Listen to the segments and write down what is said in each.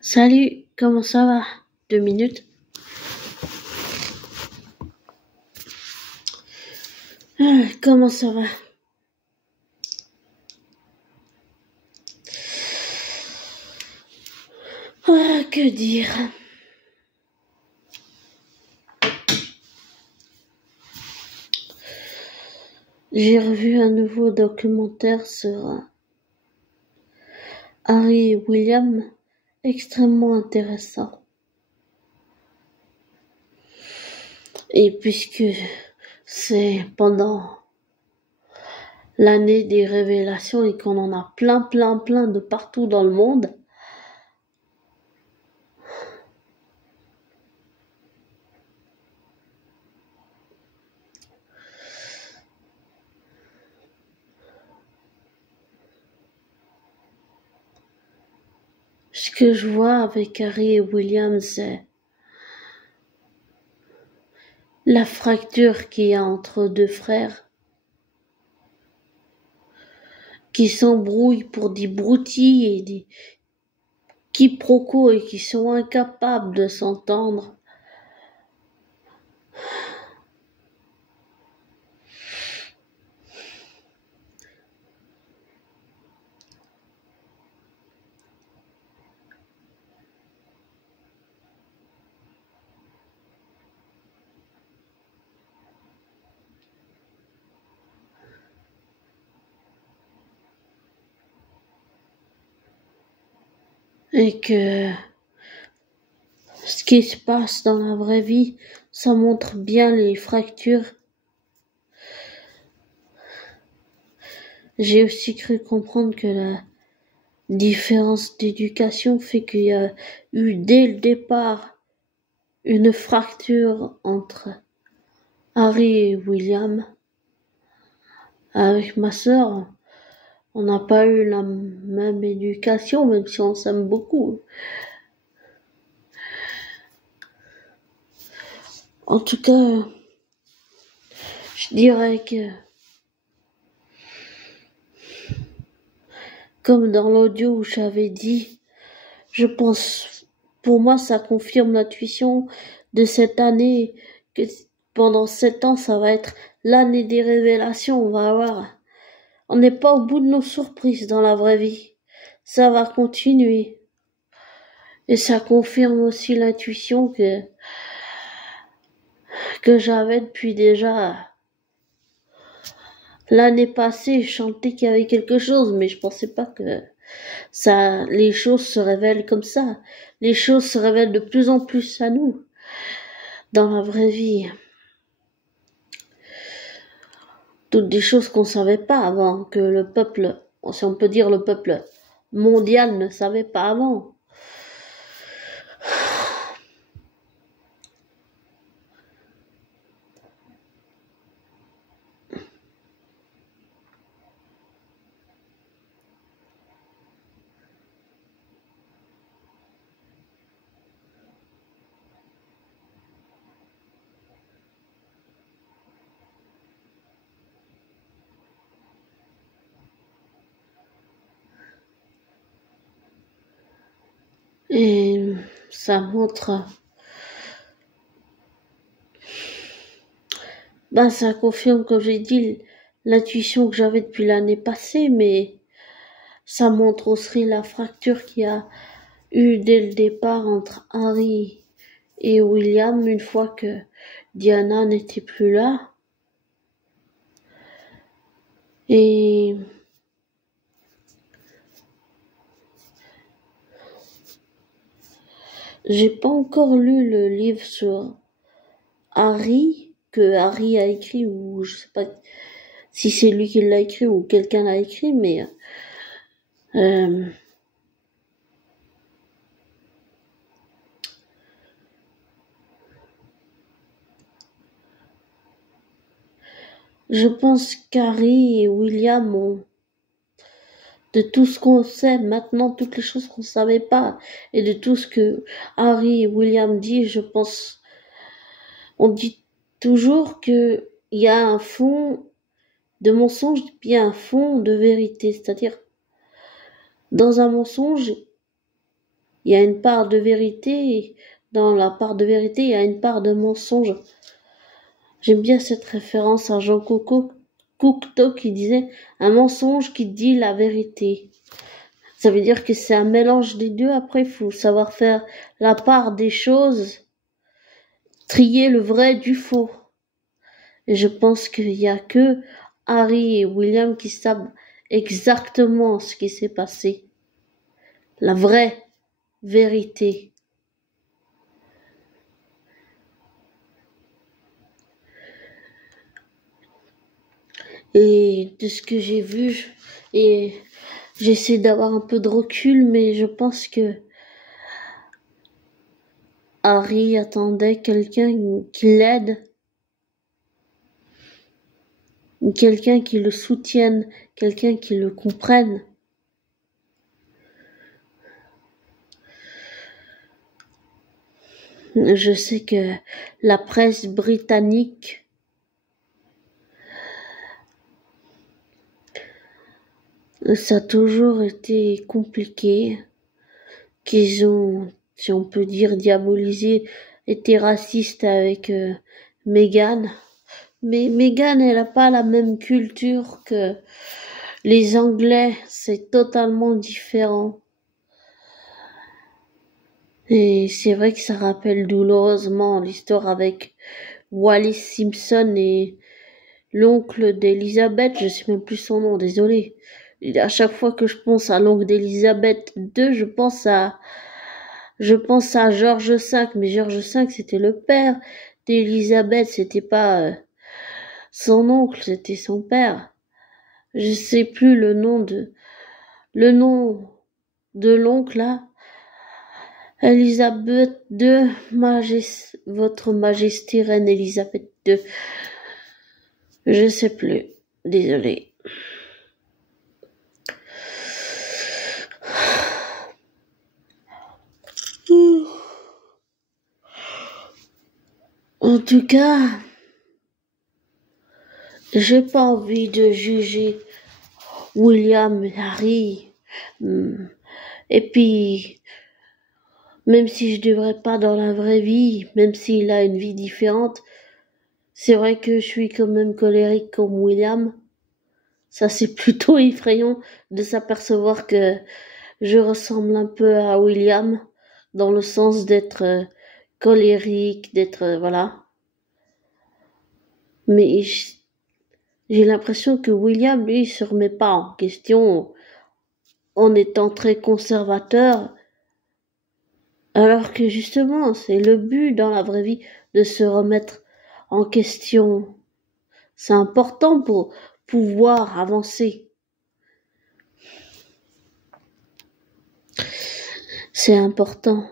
Salut, comment ça va? 2 minutes. Comment ça va? Que dire? J'ai revu un nouveau documentaire sur Harry et William, extrêmement intéressant. Et puisque c'est pendant l'année des révélations et qu'on en a plein de partout dans le monde, ce que je vois avec Harry et William, c'est la fracture qu'il y a entre deux frères qui s'embrouillent pour des broutilles et des quiproquos et qui sont incapables de s'entendre. Et que ce qui se passe dans la vraie vie, ça montre bien les fractures. J'ai aussi cru comprendre que la différence d'éducation fait qu'il y a eu dès le départ une fracture entre Harry et William. Avec ma sœur, on n'a pas eu la même éducation, même si on s'aime beaucoup. En tout cas, je dirais que, comme dans l'audio où j'avais dit, je pense, pour moi, ça confirme l'intuition de cette année, que pendant 7 ans, ça va être l'année des révélations. On va voir. On n'est pas au bout de nos surprises dans la vraie vie. Ça va continuer. Et ça confirme aussi l'intuition que j'avais depuis déjà l'année passée. Je sentais qu'il y avait quelque chose, mais je pensais pas que les choses se révèlent comme ça. Les choses se révèlent de plus en plus à nous, dans la vraie vie. Toutes des choses qu'on savait pas avant, que le peuple, si on peut dire le peuple mondial ne savait pas avant. Et ça montre, ça confirme, comme j'ai dit, l'intuition que j'avais depuis l'année passée, mais ça montre aussi la fracture qu'il y a eu dès le départ entre Harry et William une fois que Diana n'était plus là. Et j'ai pas encore lu le livre sur Harry, que Harry a écrit, ou je sais pas si c'est lui qui l'a écrit ou quelqu'un l'a écrit, mais je pense qu'Harry et William ont, de tout ce qu'on sait maintenant, toutes les choses qu'on savait pas, et de tout ce que Harry et William disent, je pense, on dit toujours que il y a un fond de mensonge, puis il y a un fond de vérité, c'est-à-dire, dans un mensonge, il y a une part de vérité, et dans la part de vérité, il y a une part de mensonge. J'aime bien cette référence à Jean Cocteau qui disait un mensonge qui dit la vérité. Ça veut dire que c'est un mélange des deux. Après, il faut savoir faire la part des choses, trier le vrai du faux. Et je pense qu'il y a que Harry et William qui savent exactement ce qui s'est passé. La vraie vérité. Et de ce que j'ai vu, et j'essaie d'avoir un peu de recul, mais je pense que Harry attendait quelqu'un qui l'aide, quelqu'un qui le soutienne, quelqu'un qui le comprenne. Je sais que la presse britannique ça a toujours été compliqué, qu'ils ont, si on peut dire, diabolisé, été raciste avec Meghan. Mais Meghan, elle n'a pas la même culture que les Anglais, c'est totalement différent. Et c'est vrai que ça rappelle douloureusement l'histoire avec Wallis Simpson et l'oncle d'Elisabeth, je sais même plus son nom, désolé. Et à chaque fois que je pense à l'oncle d'Elisabeth II, je pense à George V, mais George V c'était le père d'Elisabeth, c'était pas son oncle, c'était son père. Je sais plus le nom de l'oncle là. Elisabeth II, votre majesté reine Elisabeth II. Je sais plus, désolé. En tout cas, j'ai pas envie de juger William et Harry. Et puis, même si je devrais pas dans la vraie vie, même s'il a une vie différente, c'est vrai que je suis quand même colérique comme William. Ça, c'est plutôt effrayant de s'apercevoir que je ressemble un peu à William, dans le sens d'être colérique, d'être voilà. Mais j'ai l'impression que William, lui, se remet pas en question en étant très conservateur, alors que justement, c'est le but dans la vraie vie de se remettre en question. C'est important pour pouvoir avancer. C'est important.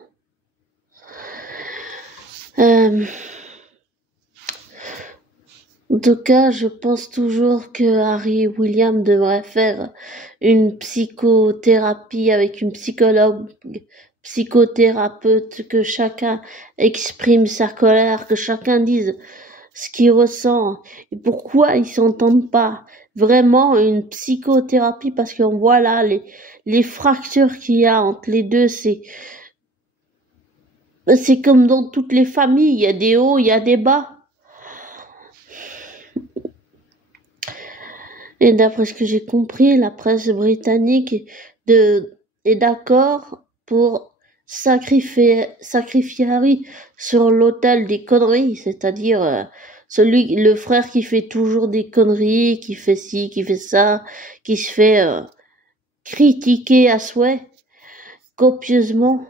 En tout cas, je pense toujours que Harry et William devraient faire une psychothérapie avec une psychologue, psychothérapeute, que chacun exprime sa colère, que chacun dise ce qu'il ressent et pourquoi ils s'entendent pas. Vraiment une psychothérapie, parce qu'on voit là les fractures qu'il y a entre les deux, c'est comme dans toutes les familles, il y a des hauts, il y a des bas. Et d'après ce que j'ai compris, la presse britannique est d'accord pour sacrifier Harry sur l'autel des conneries, c'est-à-dire le frère qui fait toujours des conneries, qui fait ci, qui fait ça, qui se fait critiquer à souhait, copieusement,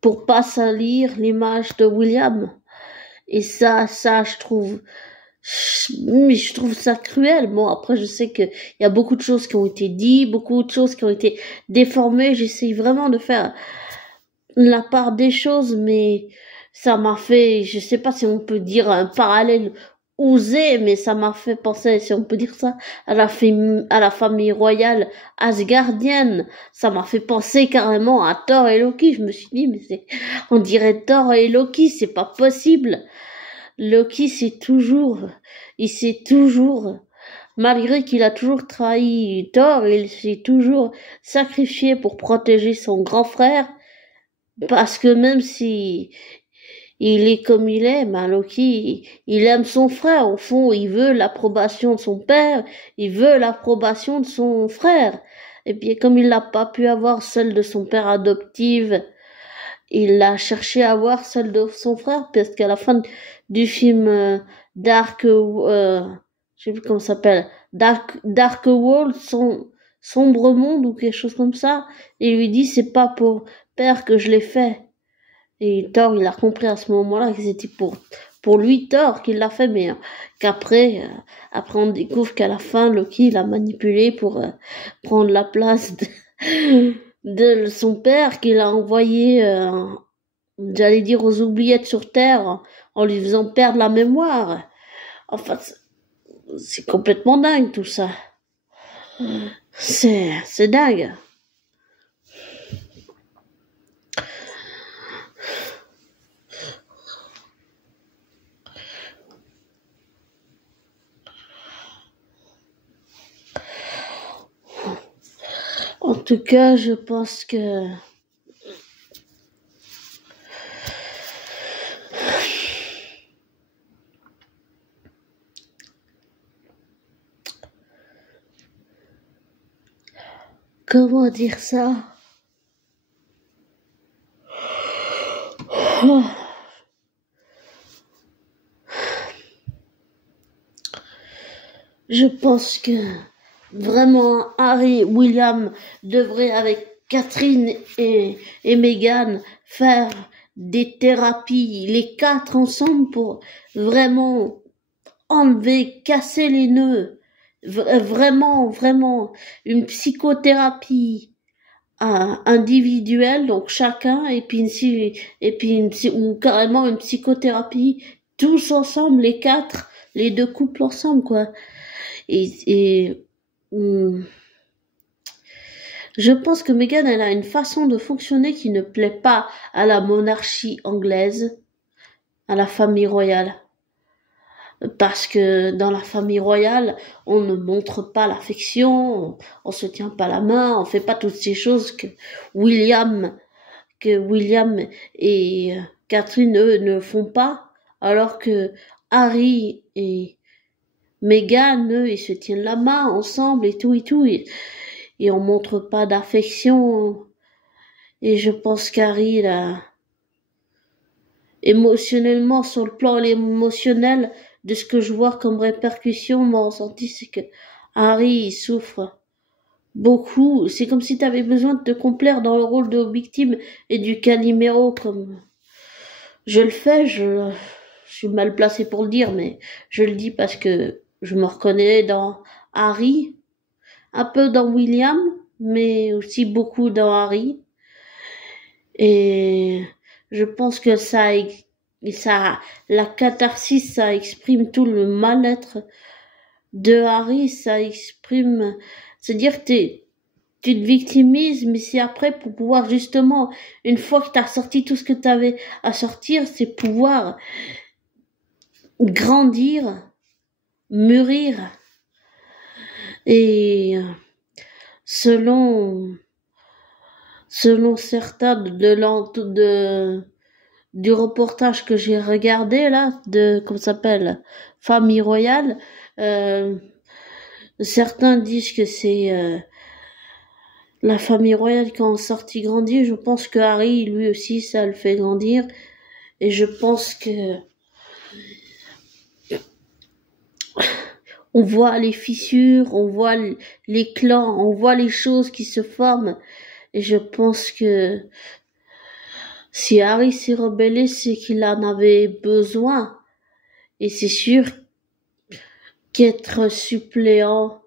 pour pas salir l'image de William. Et ça, je trouve ça cruel. Bon, après, je sais que il y a beaucoup de choses qui ont été dites, beaucoup de choses qui ont été déformées. J'essaye vraiment de faire la part des choses, mais ça m'a fait, je sais pas si on peut dire un parallèle osé, mais ça m'a fait penser, si on peut dire ça, à la famille royale asgardienne. Ça m'a fait penser carrément à Thor et Loki. Je me suis dit, mais on dirait Thor et Loki, c'est pas possible. Loki, il s'est toujours, malgré qu'il a toujours trahi Thor, il s'est toujours sacrifié pour protéger son grand frère. Parce que même si il est comme il est, ben Loki, il aime son frère. Au fond, il veut l'approbation de son père, il veut l'approbation de son frère. Et puis, comme il n'a pas pu avoir celle de son père adoptif, il a cherché à avoir celle de son frère, parce qu'à la fin du film je sais plus comment ça s'appelle, Dark World, Sombre Monde ou quelque chose comme ça, il lui dit c'est pas pour père que je l'ai fait. Et Thor, il a compris à ce moment-là que c'était pour lui Thor qu'il l'a fait, mais après on découvre qu'à la fin Loki l'a manipulé pour prendre la place de son père qu'il a envoyé, j'allais dire aux oubliettes sur Terre, en lui faisant perdre la mémoire. Enfin, c'est complètement dingue tout ça. C'est dingue. En tout cas, je pense que comment dire ça? Je pense que vraiment Harry et William devraient avec Catherine et Meghan faire des thérapies, les quatre ensemble pour vraiment enlever, casser les nœuds. Vraiment une psychothérapie individuelle, donc chacun, et puis ou carrément une psychothérapie tous ensemble, les quatre, les deux couples ensemble, quoi. Et je pense que Meghan, elle a une façon de fonctionner qui ne plaît pas à la monarchie anglaise, à la famille royale. Parce que dans la famille royale, on ne montre pas l'affection, on se tient pas la main, on fait pas toutes ces choses que William et Catherine, eux, ne font pas, alors que Harry et Meghan, eux, ils se tiennent la main ensemble et tout, et on montre pas d'affection. Et je pense qu'Harry, là, émotionnellement, sur le plan émotionnel, de ce que je vois comme répercussion, mon ressenti, c'est que Harry, il souffre beaucoup. C'est comme si tu avais besoin de te complaire dans le rôle de victime et du Calimero, comme je le fais, je suis mal placé pour le dire, mais je le dis parce que je me reconnais dans Harry, un peu dans William, mais aussi beaucoup dans Harry. Et je pense que la catharsis, ça exprime tout le mal-être de Harry, ça exprime, c'est-à-dire que tu te victimises, mais c'est après pour pouvoir justement, une fois que t'as sorti tout ce que t'avais à sortir, c'est pouvoir grandir, mûrir. Et selon certains du reportage que j'ai regardé là, comment ça s'appelle, Famille Royale, certains disent que c'est la famille royale qui en sortit grandir. Je pense que Harry, lui aussi, ça le fait grandir. Et je pense que on voit les fissures, on voit les clans, on voit les choses qui se forment. Et je pense que si Harry s'est rebellé, c'est qu'il en avait besoin. Et c'est sûr qu'être suppléant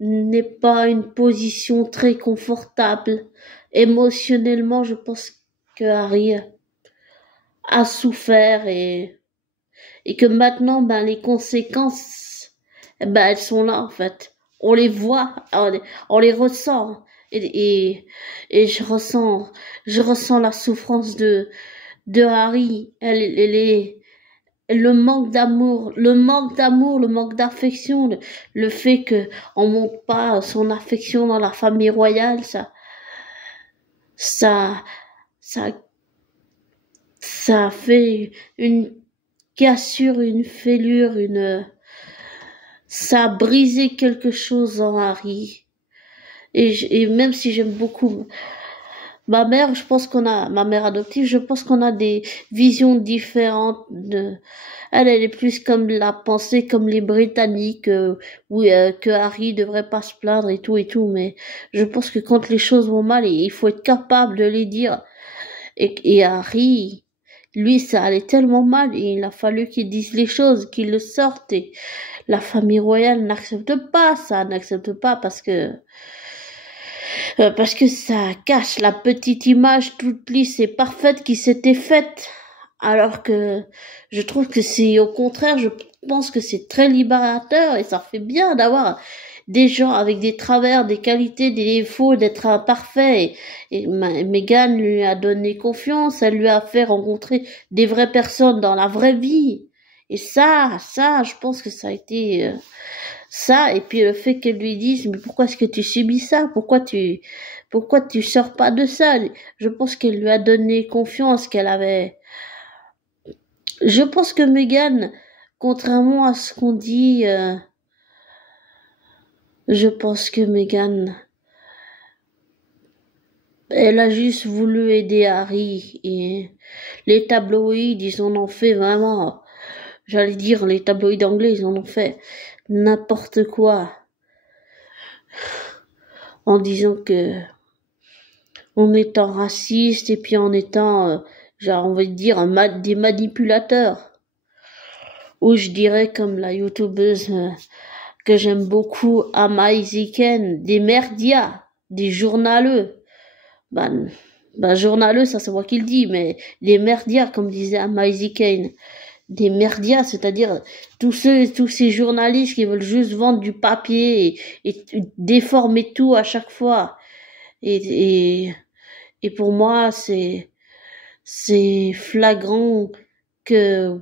n'est pas une position très confortable. Émotionnellement, je pense que Harry a souffert et que maintenant, ben, les conséquences, ben, elles sont là, en fait. On les voit, on les ressent. Et je ressens la souffrance de Harry. Elle est, le manque d'amour, le manque d'affection, le fait que on montre pas son affection dans la famille royale, ça ça a fait une cassure, une fêlure, ça a brisé quelque chose en Harry. Et même si j'aime beaucoup ma mère, ma mère adoptive, je pense qu'on a des visions différentes elle est plus comme la pensée, comme les Britanniques, où, que Harry devrait pas se plaindre et tout, mais je pense que quand les choses vont mal, il faut être capable de les dire. Et Harry, lui, ça allait tellement mal, et il a fallu qu'il dise les choses, qu'il le sorte, et la famille royale n'accepte pas ça, n'accepte pas parce que ça cache la petite image toute lisse et parfaite qui s'était faite. Alors que je trouve que c'est au contraire, je pense que c'est très libérateur et ça fait bien d'avoir des gens avec des travers, des qualités, des défauts, d'être imparfait. Et Meghan lui a donné confiance, elle lui a fait rencontrer des vraies personnes dans la vraie vie. Et ça, je pense que ça a été ça. Et puis le fait qu'elle lui dise, mais pourquoi est-ce que tu subis ça? Pourquoi tu sors pas de ça? Je pense qu'elle lui a donné confiance, je pense que Meghan, contrairement à ce qu'on dit, je pense que Meghan, elle a juste voulu aider Harry et les tabloïds, ils en ont fait vraiment, j'allais dire les tabloïds anglais, ils en ont fait n'importe quoi en disant que en étant raciste et puis en étant, genre on va dire des manipulateurs. Ou je dirais comme la youtubeuse que j'aime beaucoup, Amazing Ken, des merdias, des journaleux. Journaleux, ça c'est moi qui le dis, mais des merdias, comme disait Amazing Ken. Des merdias, c'est-à-dire tous ces journalistes qui veulent juste vendre du papier et déformer tout à chaque fois. Et pour moi, c'est flagrant que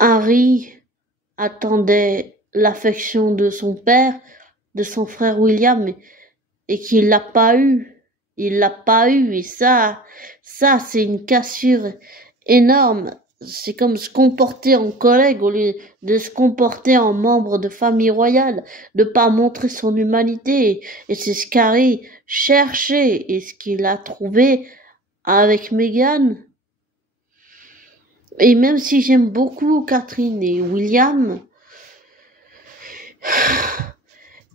Harry attendait l'affection de son père, de son frère William, et qu'il l'a pas eu. Il l'a pas eu, et ça, c'est une cassure énorme. C'est comme se comporter en collègue au lieu de se comporter en membre de famille royale, de pas montrer son humanité. Et c'est ce qu'Harry cherchait et ce qu'il a trouvé avec Meghan. Et même si j'aime beaucoup Catherine et William,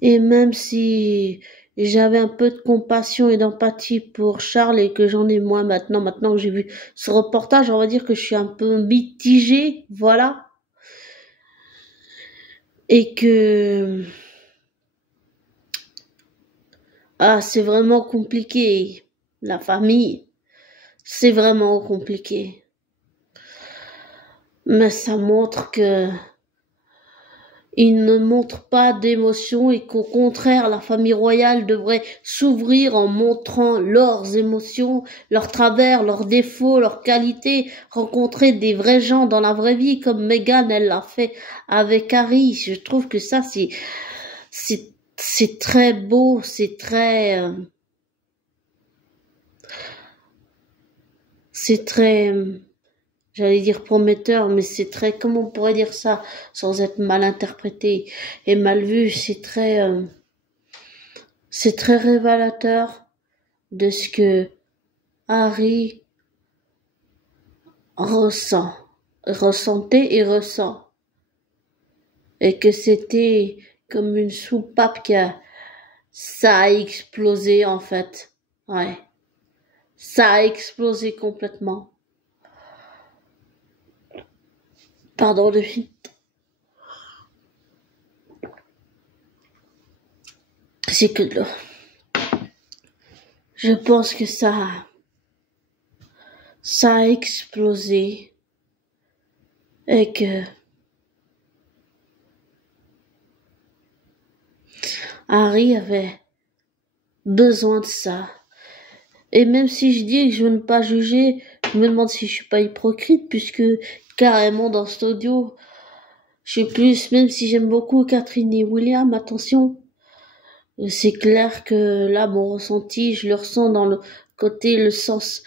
et même si j'avais un peu de compassion et d'empathie pour Charles et que j'en ai moins maintenant que j'ai vu ce reportage, on va dire que je suis un peu mitigée, voilà. Et que c'est vraiment compliqué. La famille, c'est vraiment compliqué. Mais ça montre que ils ne montrent pas d'émotion et qu'au contraire, la famille royale devrait s'ouvrir en montrant leurs émotions, leurs travers, leurs défauts, leurs qualités, rencontrer des vrais gens dans la vraie vie comme Meghan, elle l'a fait avec Harry. Je trouve que ça, c'est très beau, c'est très j'allais dire prometteur, mais c'est très, comment on pourrait dire ça sans être mal interprété et mal vu, c'est très révélateur de ce que Harry ressentait et ressent. Et que c'était comme une soupape ça a explosé en fait. Ouais. Ça a explosé complètement. Pardon de suite. C'est que de l'eau. Je pense que ça a explosé et que Harry avait besoin de ça. Et même si je dis que je veux ne pas juger, je me demande si je suis pas hypocrite puisque carrément dans cet audio, je sais plus, même si j'aime beaucoup Catherine et William, attention, c'est clair que là, mon ressenti, je le ressens dans le côté, le sens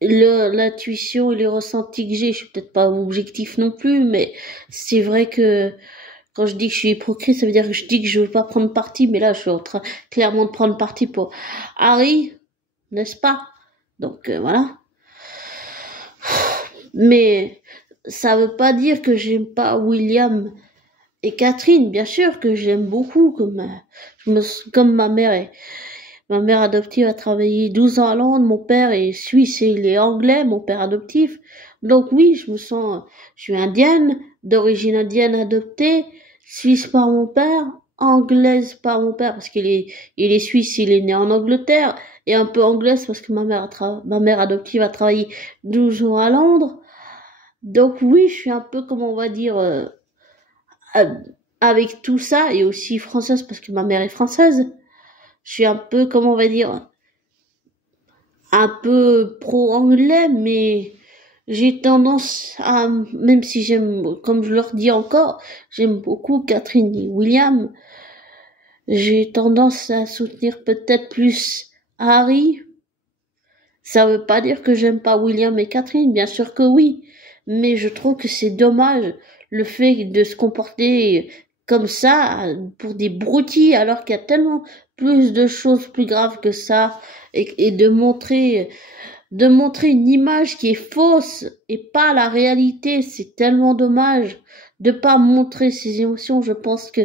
l'intuition et les ressentis que j'ai, je suis peut-être pas objectif non plus, mais c'est vrai que quand je dis que je suis hypocrite, ça veut dire que je dis que je veux pas prendre parti, mais là, je suis en train clairement de prendre parti pour Harry, n'est-ce pas? Donc voilà. Mais ça veut pas dire que j'aime pas William et Catherine. Bien sûr que j'aime beaucoup, comme ma mère est. Ma mère adoptive a travaillé 12 ans à Londres, mon père est suisse et il est anglais, mon père adoptif. Donc oui, je suis indienne, d'origine indienne adoptée, suisse par mon père, anglaise par mon père parce il est suisse, il est né en Angleterre, et un peu anglaise parce que ma mère adoptive a travaillé 12 ans à Londres. Donc oui, je suis un peu, comment on va dire, avec tout ça, et aussi française parce que ma mère est française. Je suis un peu, comment on va dire, un peu pro-anglais, mais j'ai tendance à, même si j'aime, comme je leur dis encore, j'aime beaucoup Catherine et William, j'ai tendance à soutenir peut-être plus Harry. Ça veut pas dire que j'aime pas William et Catherine, bien sûr que oui, mais je trouve que c'est dommage le fait de se comporter comme ça pour des broutilles alors qu'il y a tellement plus de choses plus graves que ça, et de montrer une image qui est fausse et pas la réalité. C'est tellement dommage de pas montrer ses émotions. Je pense que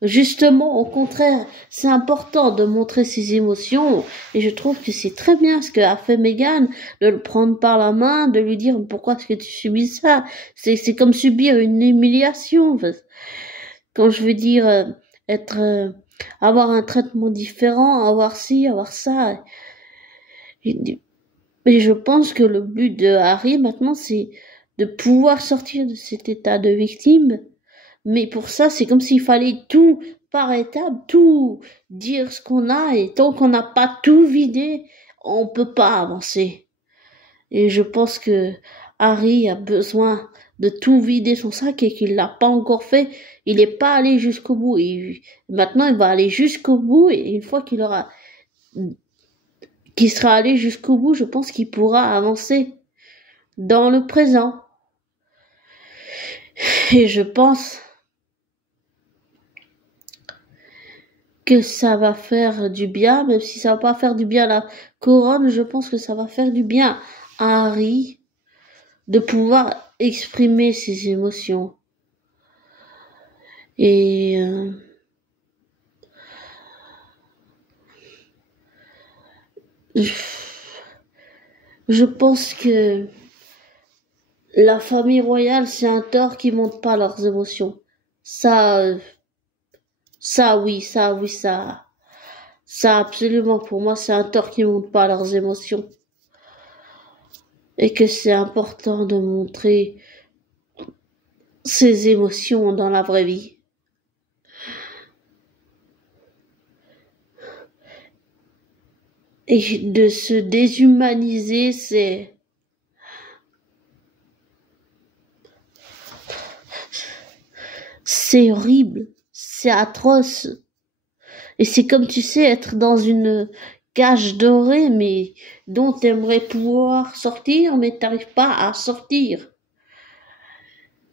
justement, au contraire, c'est important de montrer ses émotions, et je trouve que c'est très bien ce qu'a fait Meghan, de le prendre par la main, de lui dire pourquoi est-ce que tu subis ça. C'est comme subir une humiliation. Quand je veux dire être avoir un traitement différent, avoir ci, avoir ça. Et je pense que le but de Harry maintenant, c'est de pouvoir sortir de cet état de victime. Mais pour ça, c'est comme s'il fallait tout par étapes, tout dire ce qu'on a, et tant qu'on n'a pas tout vidé, on peut pas avancer. Et je pense que Harry a besoin de tout vider son sac et qu'il l'a pas encore fait. Il n'est pas allé jusqu'au bout. Et maintenant, il va aller jusqu'au bout, et une fois qu'il sera allé jusqu'au bout, je pense qu'il pourra avancer dans le présent. Et je pense que ça va faire du bien, même si ça va pas faire du bien à la couronne, je pense que ça va faire du bien à Harry de pouvoir exprimer ses émotions. Et je pense que la famille royale, c'est un tort qui montre pas leurs émotions. Ça, ça absolument, pour moi, c'est un tort qui montre pas leurs émotions. Et que c'est important de montrer ses émotions dans la vraie vie. Et de se déshumaniser, c'est horrible, c'est atroce. Et c'est comme, tu sais, être dans une cage dorée, mais dont t'aimerais pouvoir sortir, mais t'arrives pas à sortir.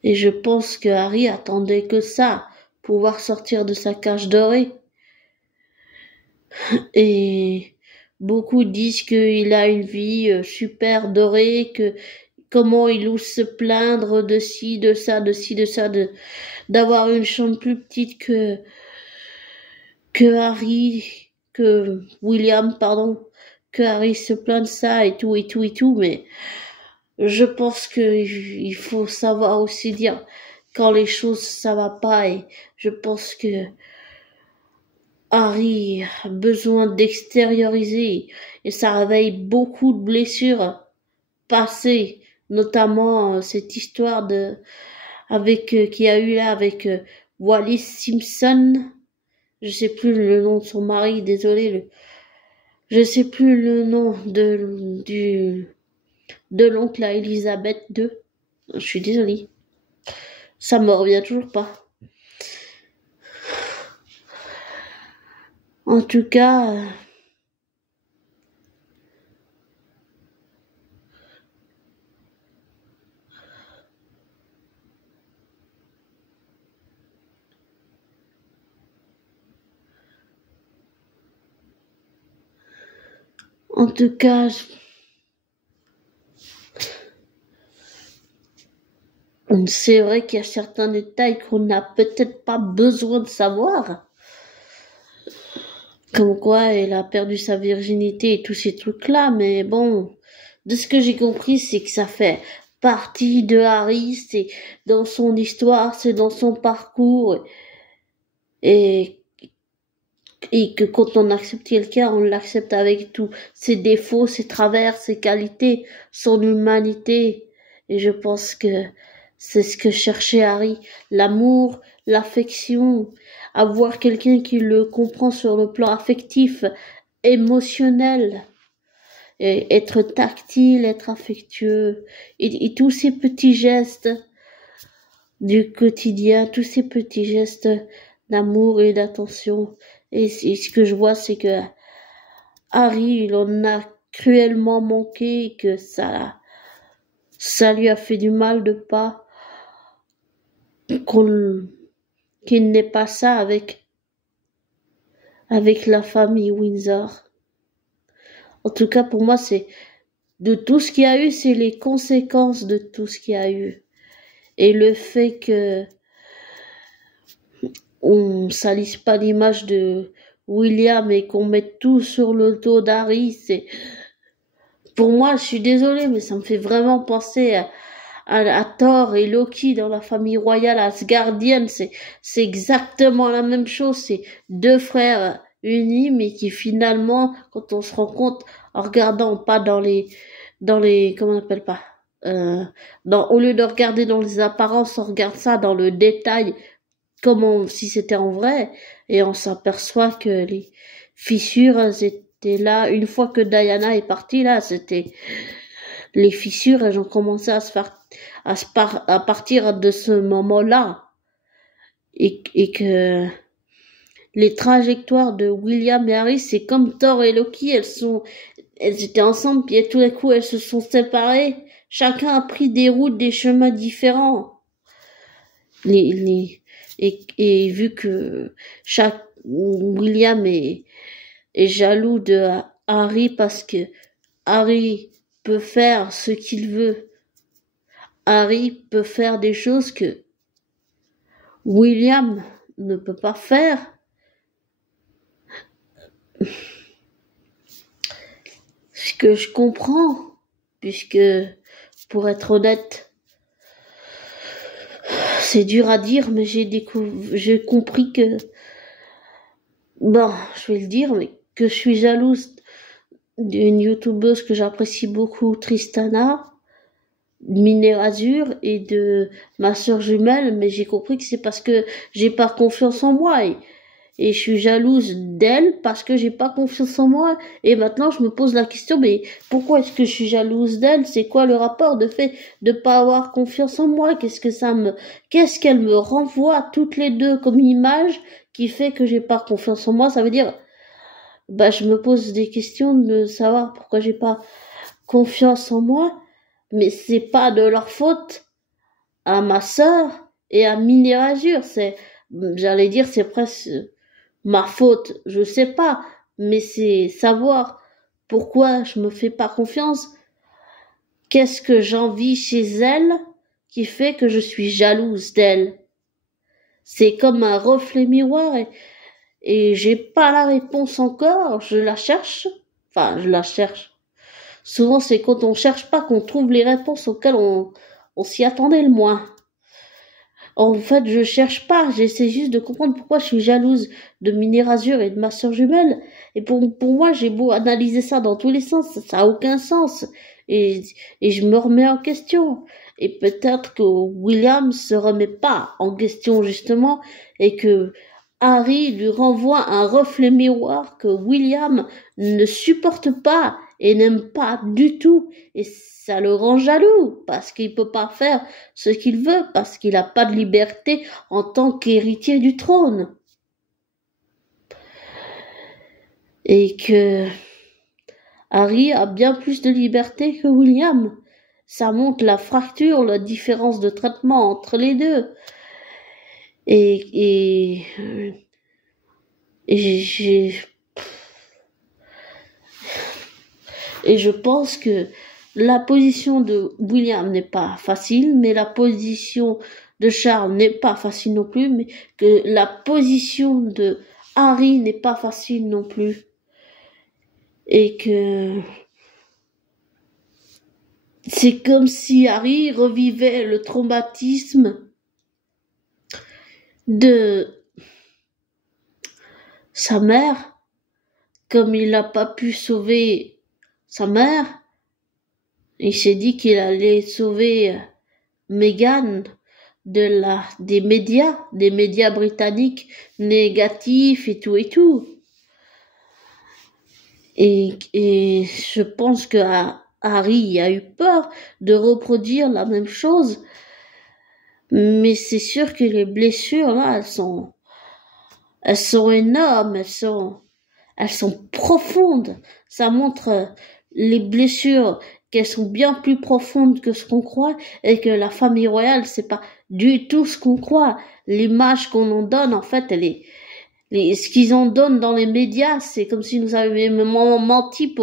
Et je pense que Harry attendait que ça, pouvoir sortir de sa cage dorée. Et beaucoup disent qu'il a une vie super dorée, que comment il ose se plaindre de ci, de ça, d'avoir une chambre plus petite que William, pardon, que Harry se plaint de ça et tout, mais je pense que il faut savoir aussi dire quand les choses ça va pas, et je pense que Harry a besoin d'extérioriser, et ça réveille beaucoup de blessures passées, notamment cette histoire qu'il y a eu là avec Wallis Simpson. Je sais plus le nom de son mari, désolé, je sais plus le nom de l'oncle à Elisabeth II. Je suis désolée. Ça me revient toujours pas. En tout cas, En tout cas, c'est vrai qu'il y a certains détails qu'on n'a peut-être pas besoin de savoir. Comme quoi elle a perdu sa virginité et tous ces trucs-là, mais bon, de ce que j'ai compris, c'est que ça fait partie de Harry, c'est dans son histoire, c'est dans son parcours, et, et que quand on accepte quelqu'un, on l'accepte avec tous ses défauts, ses travers, ses qualités, son humanité. Et je pense que c'est ce que cherchait Harry, l'amour, l'affection, avoir quelqu'un qui le comprend sur le plan affectif, émotionnel, et être tactile, être affectueux, et tous ces petits gestes du quotidien, tous ces petits gestes d'amour et d'attention. Et ce que je vois, c'est que Harry, il en a cruellement manqué, et que ça lui a fait du mal de pas qu'il n'ait pas ça avec la famille Windsor. En tout cas, pour moi, c'est de tout ce qu'il y a eu, c'est les conséquences de tout ce qu'il y a eu. Et le fait que on salisse pas l'image de William et qu'on mette tout sur le dos d'Harry, c'est, pour moi, je suis désolée, mais ça me fait vraiment penser à Thor et Loki dans la famille royale asgardienne. C'est exactement la même chose. C'est deux frères unis, mais qui finalement, quand on se rend compte, en regardant pas dans les, comment on appelle pas, au lieu de regarder dans les apparences, on regarde ça dans le détail, comme si c'était en vrai, et on s'aperçoit que les fissures, elles étaient là. Une fois que Diana est partie, là, c'était, les fissures, elles ont commencé à se faire, à partir de ce moment-là. Et que les trajectoires de William et Harry, c'est comme Thor et Loki, elles étaient ensemble, puis tout d'un coup, elles se sont séparées. Chacun a pris des routes, des chemins différents. Et vu que William est jaloux de Harry parce que Harry peut faire ce qu'il veut. Harry peut faire des choses que William ne peut pas faire. Ce que je comprends, puisque, pour être honnête, c'est dur à dire, mais j'ai compris que, bon, je vais le dire, mais que je suis jalouse d'une youtubeuse que j'apprécie beaucoup, Tristana, Minérazur, et de ma sœur jumelle, mais j'ai compris que c'est parce que j'ai pas confiance en moi, et je suis jalouse d'elle parce que j'ai pas confiance en moi. Et maintenant, je me pose la question, mais pourquoi est-ce que je suis jalouse d'elle? C'est quoi le rapport de fait de pas avoir confiance en moi? Qu'est-ce qu'elle me renvoie toutes les deux comme image qui fait que j'ai pas confiance en moi? Ça veut dire, je me pose des questions de savoir pourquoi j'ai pas confiance en moi, mais c'est pas de leur faute à ma sœur et à Minérazur. J'allais dire, c'est presque ma faute, je sais pas, mais c'est savoir pourquoi je me fais pas confiance. Qu'est-ce que j'envie chez elle qui fait que je suis jalouse d'elle? C'est comme un reflet miroir, et j'ai pas la réponse encore, je la cherche. Enfin, je la cherche. Souvent, c'est quand on cherche pas qu'on trouve les réponses auxquelles on s'y attendait le moins. En fait, je cherche pas, j'essaie juste de comprendre pourquoi je suis jalouse de Minérazur et de ma sœur jumelle. Et pour moi, j'ai beau analyser ça dans tous les sens, ça a aucun sens. Et je me remets en question. Et peut-être que William se remet pas en question, justement, et que Harry lui renvoie un reflet miroir que William ne supporte pas et n'aime pas du tout. Et ça le rend jaloux, parce qu'il peut pas faire ce qu'il veut, parce qu'il n'a pas de liberté en tant qu'héritier du trône. Et que Harry a bien plus de liberté que William. Ça montre la fracture, la différence de traitement entre les deux. Et j'ai Et je pense que la position de William n'est pas facile, mais la position de Charles n'est pas facile non plus, mais que la position de Harry n'est pas facile non plus. Et que c'est comme si Harry revivait le traumatisme de sa mère, comme il n'a pas pu sauver sa mère. Il s'est dit qu'il allait sauver Meghan des médias britanniques négatifs et tout. Et je pense que Harry a eu peur de reproduire la même chose. Mais c'est sûr que les blessures, là, elles sont énormes, elles sont profondes. Ça montre les blessures, qu'elles sont bien plus profondes que ce qu'on croit, et que la famille royale, c'est pas du tout ce qu'on croit. L'image qu'on en donne, en fait, ce qu'ils en donnent dans les médias, c'est comme si nous avions menti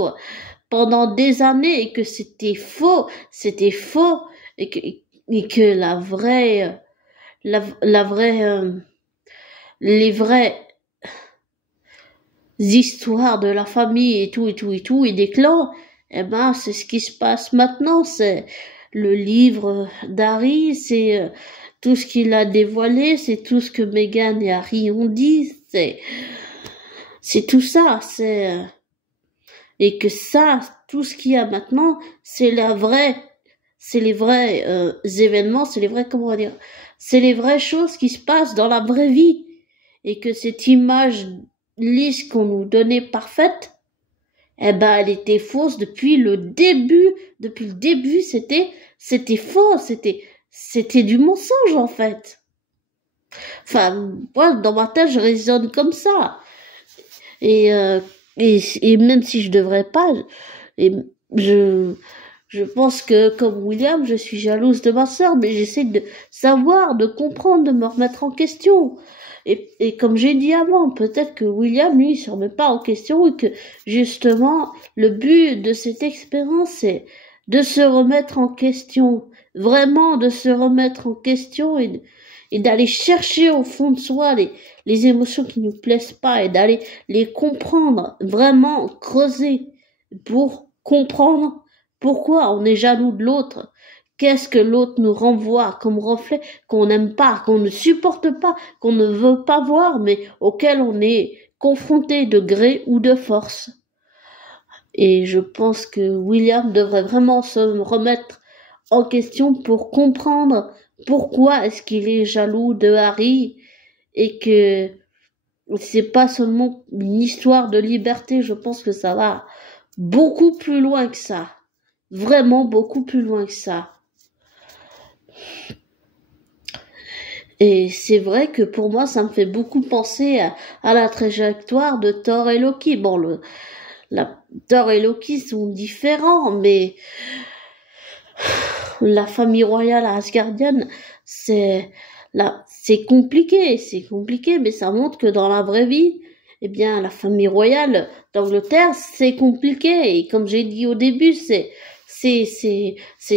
pendant des années, et que c'était faux, et que les vraies histoires de la famille et tout, et des clans, eh ben, c'est ce qui se passe maintenant. C'est le livre d'Harry, c'est tout ce qu'il a dévoilé, c'est tout ce que Meghan et Harry ont dit, c'est tout ça, et que ça, tout ce qu'il y a maintenant, c'est les vrais événements, c'est les vraies choses qui se passent dans la vraie vie, et que cette image lisse qu'on nous donnait parfaite, eh ben, elle était fausse depuis le début, c'était faux, c'était du mensonge, en fait. Enfin, moi, dans ma tête, je raisonne comme ça. Et même si je devrais pas, je pense que, comme William, je suis jalouse de ma sœur, mais j'essaie de savoir, de comprendre, de me remettre en question. Et comme j'ai dit avant, peut-être que William, lui, il se remet pas en question, et que, justement, le but de cette expérience, c'est de se remettre en question. Vraiment, de se remettre en question, et d'aller chercher au fond de soi les émotions qui nous plaisent pas, et d'aller les comprendre, vraiment creuser pour comprendre pourquoi on est jaloux de l'autre, qu'est-ce que l'autre nous renvoie comme reflet qu'on n'aime pas, qu'on ne supporte pas, qu'on ne veut pas voir, mais auquel on est confronté de gré ou de force. Et je pense que William devrait vraiment se remettre en question pour comprendre pourquoi est-ce qu'il est jaloux de Harry, et que c'est pas seulement une histoire de liberté. Je pense que ça va beaucoup plus loin que ça. Vraiment beaucoup plus loin que ça. Et c'est vrai que pour moi, ça me fait beaucoup penser à la trajectoire de Thor et Loki. Bon, Thor et Loki sont différents, mais la famille royale asgardienne, c'est compliqué, mais ça montre que dans la vraie vie, eh bien, la famille royale d'Angleterre, c'est compliqué. Et comme j'ai dit au début, c'est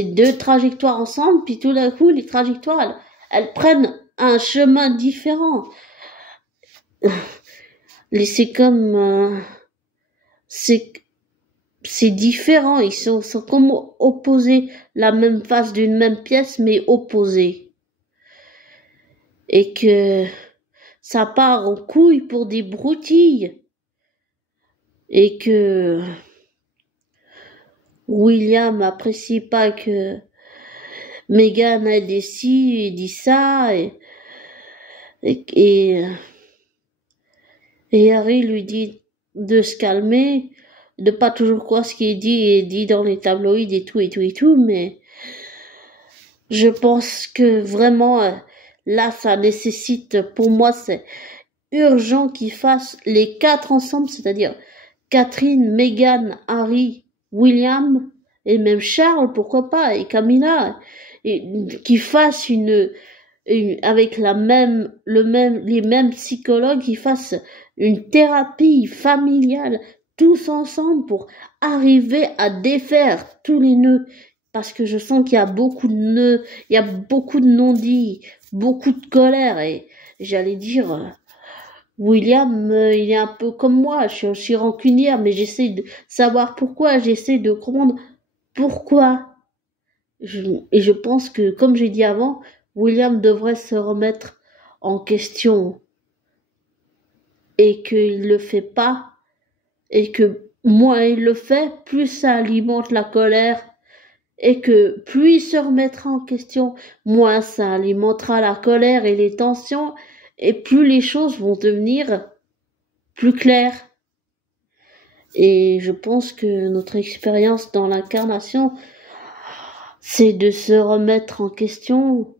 deux trajectoires ensemble, puis tout d'un coup, les trajectoires, elles prennent un chemin différent. C'est comme, c'est différent. Ils sont comme opposés, la même face d'une même pièce, mais opposés. Et que ça part en couille pour des broutilles. Et que William apprécie pas que Meghan a dit ci et dit ça, et Harry lui dit de se calmer, de pas toujours croire ce qu'il dit dans les tabloïds et tout, mais je pense que vraiment, là, ça nécessite, pour moi, c'est urgent qu'ils fassent les 4 ensemble, c'est-à-dire Catherine, Meghan, Harry, William, et même Charles, pourquoi pas, et Camilla, et qu'ils fassent avec les mêmes psychologues, qu'ils fassent une thérapie familiale tous ensemble pour arriver à défaire tous les nœuds. Parce que je sens qu'il y a beaucoup de nœuds, il y a beaucoup de non-dits, beaucoup de colère. Et j'allais dire, William, il est un peu comme moi, je suis aussi rancunière, mais j'essaie de savoir pourquoi, j'essaie de comprendre pourquoi. Et je pense que, comme j'ai dit avant, William devrait se remettre en question et qu'il le fait pas, et que moins il le fait, plus ça alimente la colère, et que plus il se remettra en question, moins ça alimentera la colère et les tensions, et plus les choses vont devenir plus claires. Et je pense que notre expérience dans l'incarnation, c'est de se remettre en question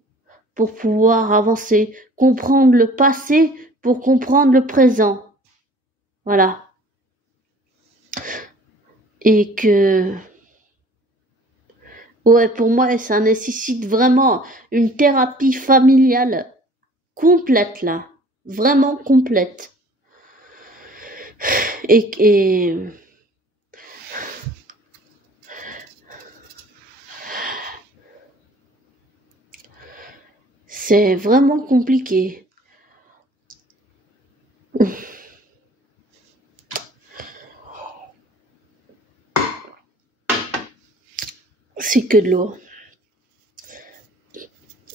pour pouvoir avancer, comprendre le passé pour comprendre le présent. Voilà. Et que, ouais, pour moi, ça nécessite vraiment une thérapie familiale complète, là. Vraiment complète. Et c'est vraiment compliqué. C'est que de l'eau.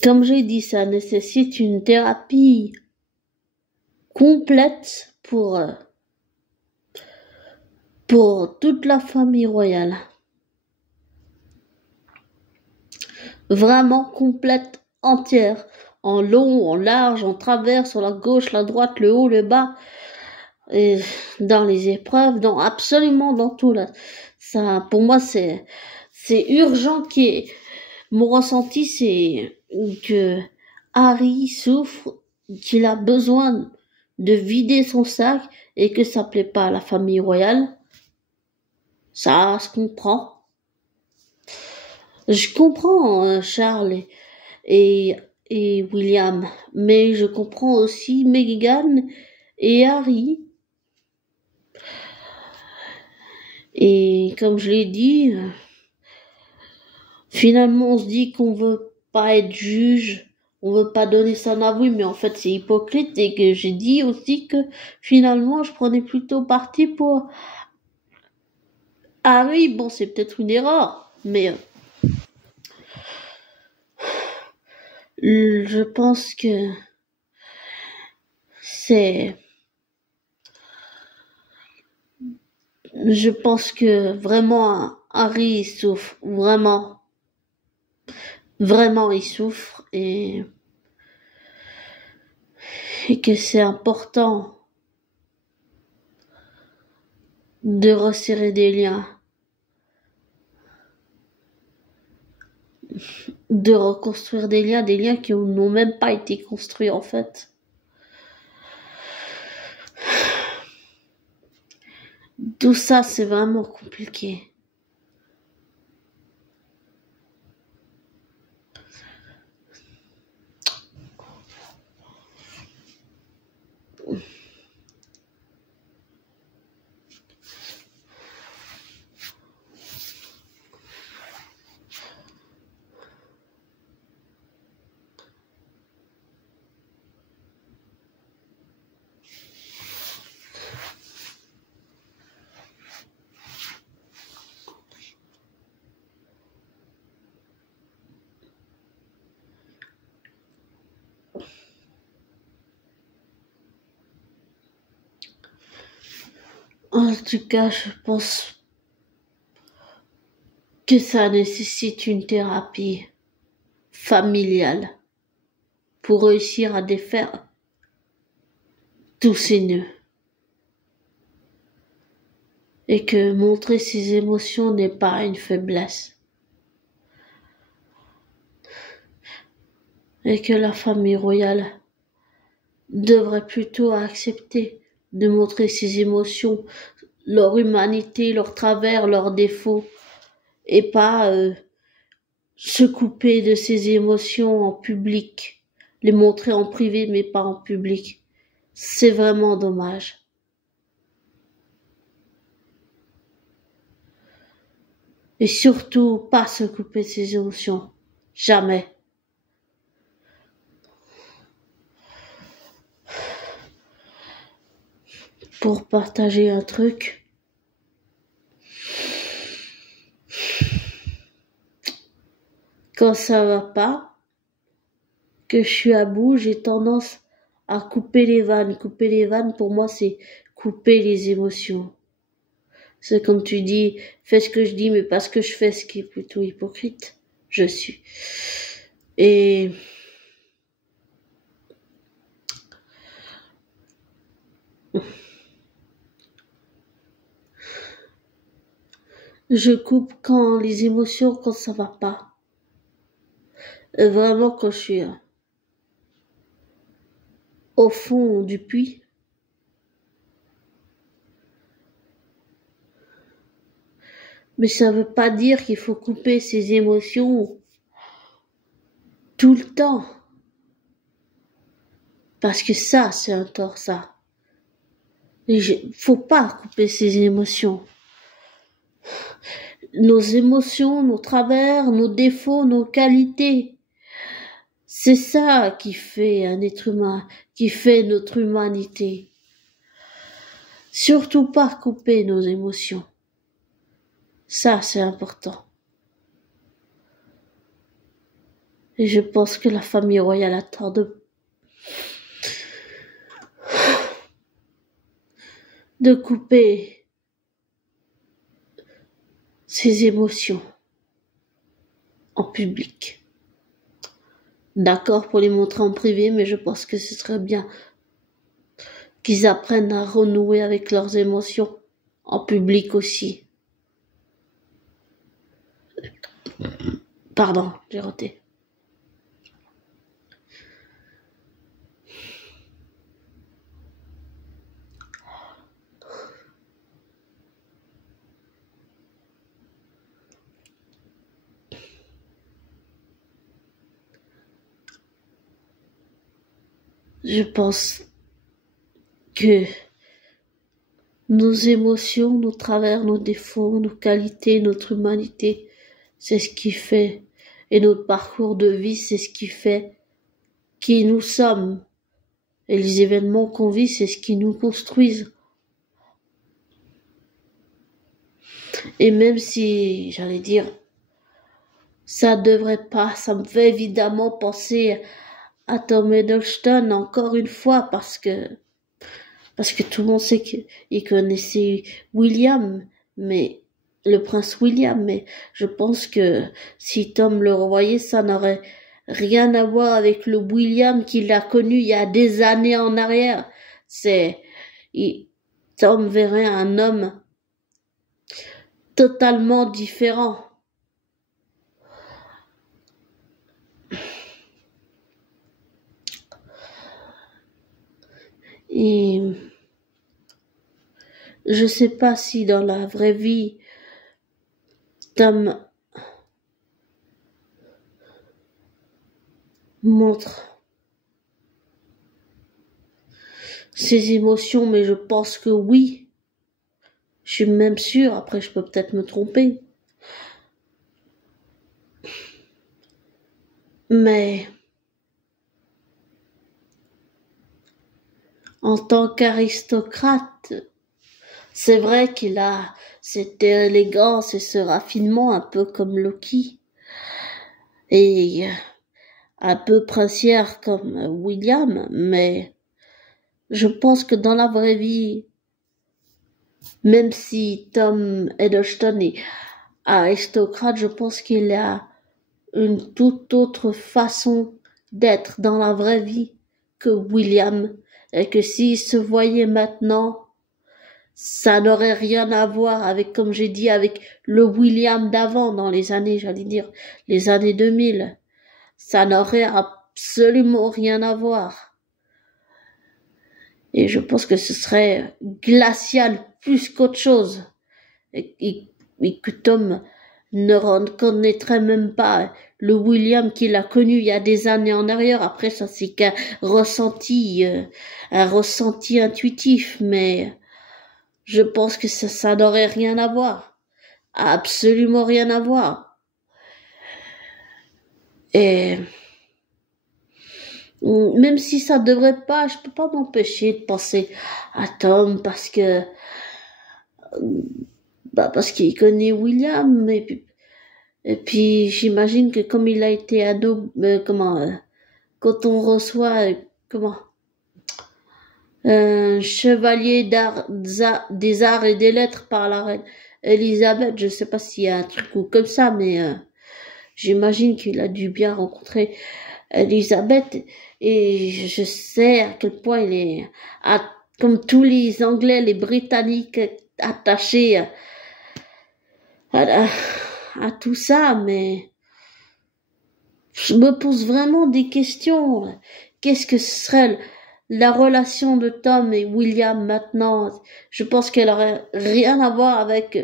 Comme j'ai dit, ça nécessite une thérapie complète pour toute la famille royale. Vraiment complète, entière. En long, en large, en travers, sur la gauche, la droite, le haut, le bas. Et dans les épreuves, absolument dans tout là. Ça, pour moi, c'est urgent mon ressenti, c'est que Harry souffre, qu'il a besoin de vider son sac et que ça plaît pas à la famille royale. Ça se comprend. Je comprends Charles et William, mais je comprends aussi Meghan et Harry. Et comme je l'ai dit, finalement on se dit qu'on veut pas être juge, on veut pas donner son avis, mais en fait c'est hypocrite, et que j'ai dit aussi que finalement je prenais plutôt parti pour Harry. Bon, c'est peut-être une erreur, mais je pense que vraiment Harry souffre, vraiment il souffre, et que c'est important de resserrer des liens, de reconstruire des liens qui n'ont même pas été construits en fait. Tout ça, c'est vraiment compliqué. En tout cas, je pense que ça nécessite une thérapie familiale pour réussir à défaire tous ces nœuds. Et que montrer ses émotions n'est pas une faiblesse. Et que la famille royale devrait plutôt accepter de montrer ses émotions, leur humanité, leurs travers, leurs défauts, et pas se couper de ses émotions en public, les montrer en privé mais pas en public. C'est vraiment dommage. Et surtout, pas se couper de ses émotions. Jamais. Pour partager un truc. Quand ça va pas, que je suis à bout, j'ai tendance à couper les vannes. Couper les vannes, pour moi, c'est couper les émotions. C'est comme tu dis, fais ce que je dis, mais pas ce que je fais, ce qui est plutôt hypocrite. Je suis. Et je coupe quand les émotions, quand ça va pas. Vraiment quand je suis au fond du puits. Mais ça veut pas dire qu'il faut couper ses émotions tout le temps. Parce que ça, c'est un tort, ça. Faut pas couper ses émotions. Nos émotions, nos travers, nos défauts, nos qualités. C'est ça qui fait un être humain, qui fait notre humanité. Surtout pas couper nos émotions. Ça, c'est important. Et je pense que la famille royale a tort de couper ses émotions en public. D'accord pour les montrer en privé, mais je pense que ce serait bien qu'ils apprennent à renouer avec leurs émotions en public aussi. Pardon, j'ai raté. Je pense que nos émotions, nos travers, nos défauts, nos qualités, notre humanité, c'est ce qui fait, et notre parcours de vie, c'est ce qui fait qui nous sommes. Et les événements qu'on vit, c'est ce qui nous construisent. Et même si, j'allais dire, ça devrait pas, ça me fait évidemment penser à Tom Hiddleston encore une fois parce que tout le monde sait qu'il connaissait William, mais le prince William, mais je pense que si Tom le revoyait, ça n'aurait rien à voir avec le William qu'il a connu il y a des années en arrière. Tom verrait un homme totalement différent. Et je sais pas si dans la vraie vie, Tom montre ses émotions, mais je pense que oui. Je suis même sûre, après je peux peut-être me tromper. Mais en tant qu'aristocrate, c'est vrai qu'il a cette élégance et ce raffinement un peu comme Loki. Et un peu princière comme William, mais je pense que dans la vraie vie, même si Tom Hiddleston est aristocrate, je pense qu'il a une toute autre façon d'être dans la vraie vie que William, et que s'il se voyait maintenant, ça n'aurait rien à voir avec, comme j'ai dit, avec le William d'avant, dans les années, j'allais dire, les années 2000. Ça n'aurait absolument rien à voir. Et je pense que ce serait glacial plus qu'autre chose. Et que Tom ne reconnaîtrait même pas le William qu'il a connu il y a des années en arrière. Après, ça c'est qu'un ressenti intuitif, mais je pense que ça n'aurait rien à voir. a absolument rien à voir. Et même si ça devrait pas, je peux pas m'empêcher de penser à Tom parce qu'il connaît William et puis j'imagine que comme il a été ado, quand on reçoit comment un chevalier des arts et des lettres par la reine Elisabeth, je sais pas s'il y a un truc ou comme ça, mais j'imagine qu'il a dû bien rencontrer Elisabeth et je sais à quel point il est, comme tous les Anglais, les Britanniques, attachés à, à tout ça, mais je me pose vraiment des questions. Qu'est-ce que ce serait la relation de Tom et William maintenant? Je pense qu'elle aurait rien à voir avec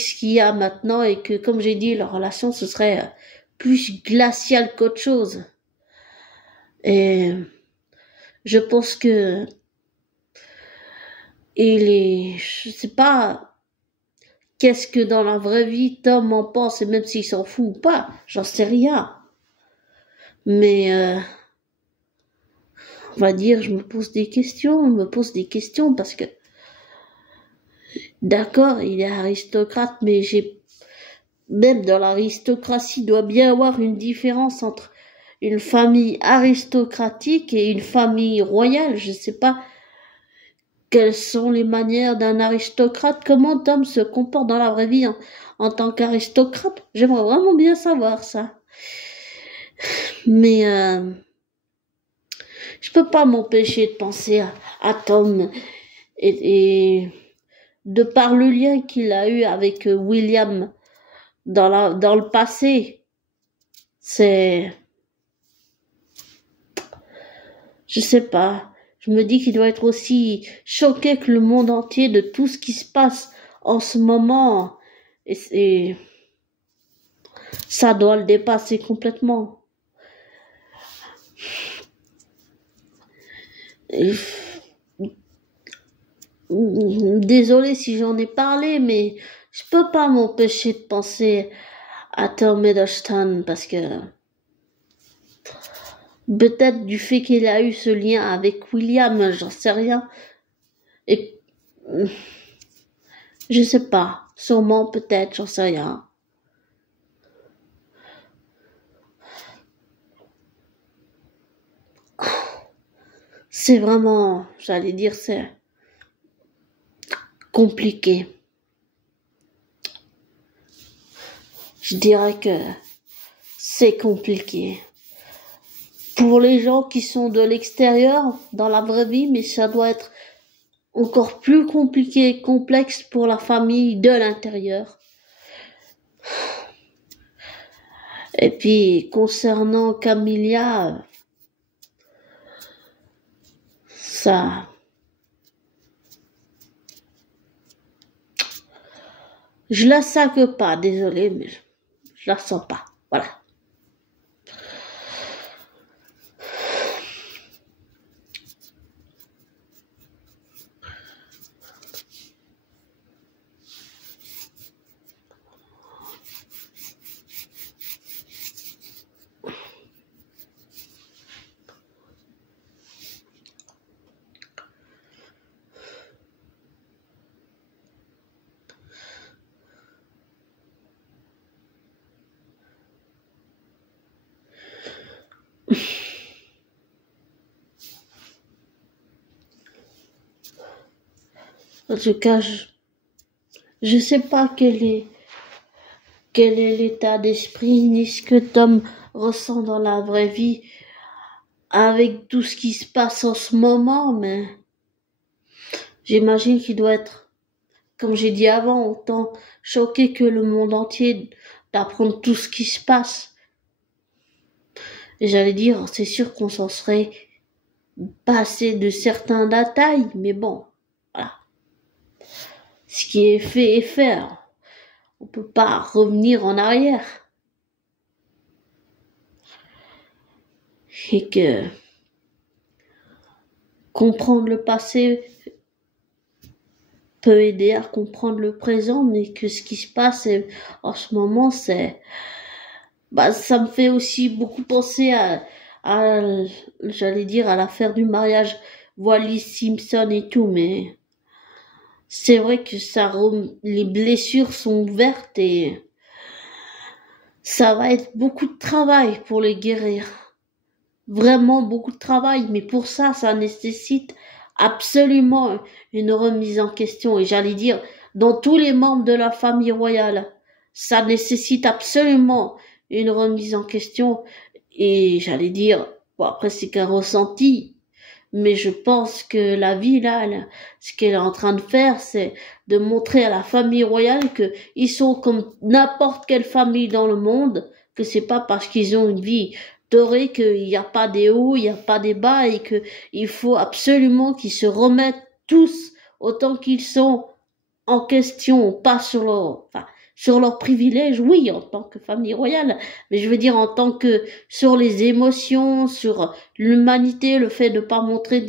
ce qu'il y a maintenant et que, comme j'ai dit, leur relation ce serait plus glaciale qu'autre chose. Et je pense que je sais pas qu'est-ce que dans la vraie vie Tom en pense et même s'il s'en fout ou pas, j'en sais rien. Mais on va dire, je me pose des questions parce que d'accord, il est aristocrate, mais même dans l'aristocratie, il doit bien avoir une différence entre une famille aristocratique et une famille royale. Je sais pas quelles sont les manières d'un aristocrate, comment Tom se comporte dans la vraie vie en tant qu'aristocrate. J'aimerais vraiment bien savoir ça. Mais je peux pas m'empêcher de penser à Tom et de par le lien qu'il a eu avec William dans le passé. Je sais pas. Je me dis qu'il doit être aussi choqué que le monde entier de tout ce qui se passe en ce moment. Et ça doit le dépasser complètement. Et désolé si j'en ai parlé, mais je peux pas m'empêcher de penser à Tom Hiddleston parce que peut-être du fait qu'il a eu ce lien avec William, j'en sais rien. Et je sais pas, sûrement peut-être, j'en sais rien. C'est vraiment, j'allais dire, c'est compliqué. Je dirais que c'est compliqué. Pour les gens qui sont de l'extérieur, dans la vraie vie, mais ça doit être encore plus compliqué et complexe pour la famille de l'intérieur. Et puis, concernant Camilla, ça, je la saque pas, désolé, mais je la sens pas. Voilà. En tout cas, je sais pas quel est l'état d'esprit ni ce que Tom ressent dans la vraie vie avec tout ce qui se passe en ce moment, mais j'imagine qu'il doit être, comme j'ai dit avant, autant choqué que le monde entier d'apprendre tout ce qui se passe. Et j'allais dire, c'est sûr qu'on s'en serait passé de certains détails, mais bon, voilà. Ce qui est fait est fait. On peut pas revenir en arrière. Et que comprendre le passé peut aider à comprendre le présent, mais que ce qui se passe en ce moment, ça me fait aussi beaucoup penser à j'allais dire, à l'affaire du mariage Wallis Simpson et tout, mais c'est vrai que les blessures sont ouvertes et ça va être beaucoup de travail pour les guérir. Vraiment beaucoup de travail, mais pour ça, ça nécessite absolument une remise en question. Et j'allais dire, dans tous les membres de la famille royale, ça nécessite absolument une remise en question. Et j'allais dire, bon après c'est qu'un ressenti, mais je pense que la vie là, ce qu'elle est en train de faire, c'est de montrer à la famille royale que ils sont comme n'importe quelle famille dans le monde, que c'est pas parce qu'ils ont une vie dorée qu'il n'y a pas des hauts, il n'y a pas des bas et que il faut absolument qu'ils se remettent tous autant qu'ils sont en question, pas sur sur leurs privilèges, oui, en tant que famille royale, mais je veux dire en tant que sur les émotions, sur l'humanité, le fait de pas montrer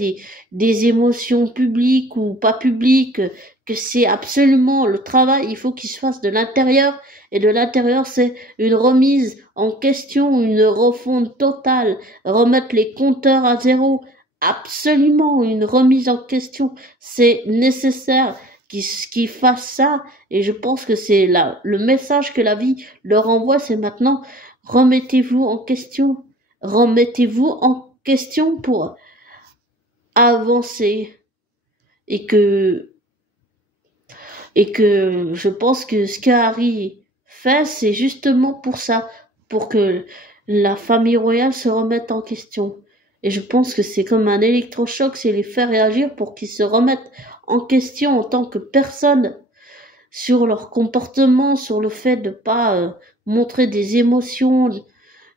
des émotions publiques ou pas publiques, que c'est absolument le travail, il faut qu'il se fasse de l'intérieur, et de l'intérieur, c'est une remise en question, une refonte totale, remettre les compteurs à zéro, absolument une remise en question, c'est nécessaire qui fassent ça, et je pense que c'est là le message que la vie leur envoie, c'est maintenant remettez-vous en question, remettez-vous en question pour avancer, et que je pense que ce qu'Harry fait, c'est justement pour ça, pour que la famille royale se remette en question. Et je pense que c'est comme un électrochoc, c'est les faire réagir pour qu'ils se remettent en question en tant que personne sur leur comportement, sur le fait de pas montrer des émotions,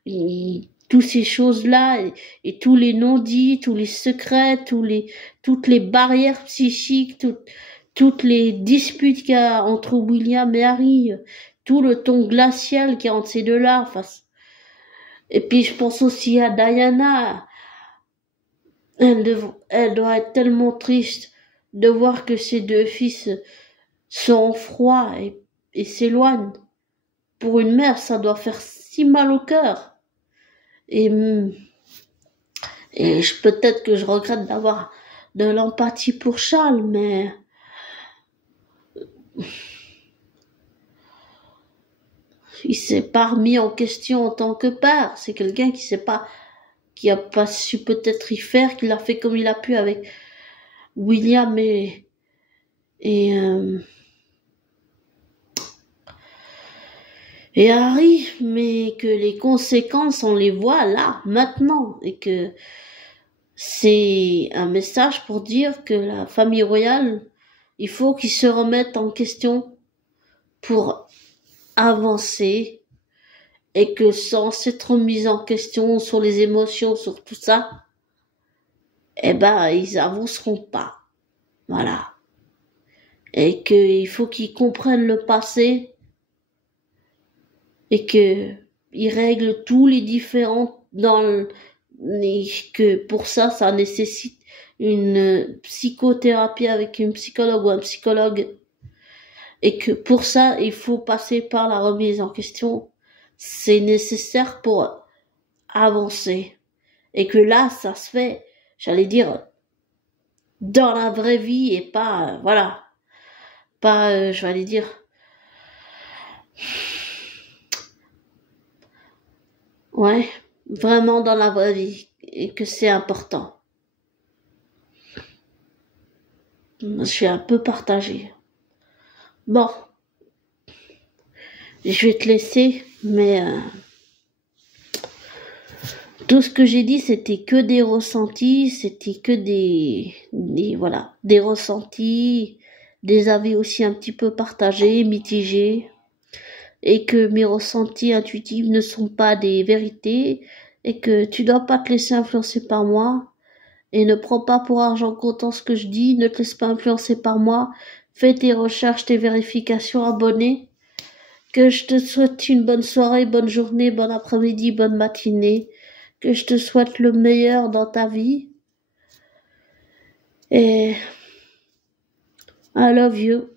et toutes ces choses-là, et tous les non-dits, tous les secrets, toutes les barrières psychiques, toutes les disputes qu'il y a entre William et Harry, tout le ton glacial qu'il y a entre ces deux-là. Enfin, et puis je pense aussi à Diana. Elle doit être tellement triste de voir que ses deux fils sont en froid et s'éloignent. Pour une mère, ça doit faire si mal au cœur. Et peut-être que je regrette d'avoir de l'empathie pour Charles, mais il s'est pas remis en question en tant que père. C'est quelqu'un qui a pas su peut-être y faire, qui l'a fait comme il a pu avec William et Harry, mais que les conséquences, on les voit là, maintenant, et que c'est un message pour dire que la famille royale, il faut qu'ils se remettent en question pour avancer, et que sans cette remise en question sur les émotions, sur tout ça, ils avanceront pas. Voilà. Et qu'il faut qu'ils comprennent le passé, et que ils règlent tous les différends et que pour ça, ça nécessite une psychothérapie avec une psychologue ou un psychologue, et que pour ça, il faut passer par la remise en question. C'est nécessaire pour avancer, et que là, ça se fait, j'allais dire, dans la vraie vie, et pas, j'allais dire, ouais, vraiment dans la vraie vie, et que c'est important. Je suis un peu partagée. Bon, je vais te laisser, mais tout ce que j'ai dit, c'était que des ressentis, c'était que des ressentis, des avis aussi un petit peu partagés, mitigés, et que mes ressentis intuitifs ne sont pas des vérités, et que tu dois pas te laisser influencer par moi, et ne prends pas pour argent comptant ce que je dis, ne te laisse pas influencer par moi, fais tes recherches, tes vérifications, abonnez. Que je te souhaite une bonne soirée, bonne journée, bon après-midi, bonne matinée. Que je te souhaite le meilleur dans ta vie. Et I love you.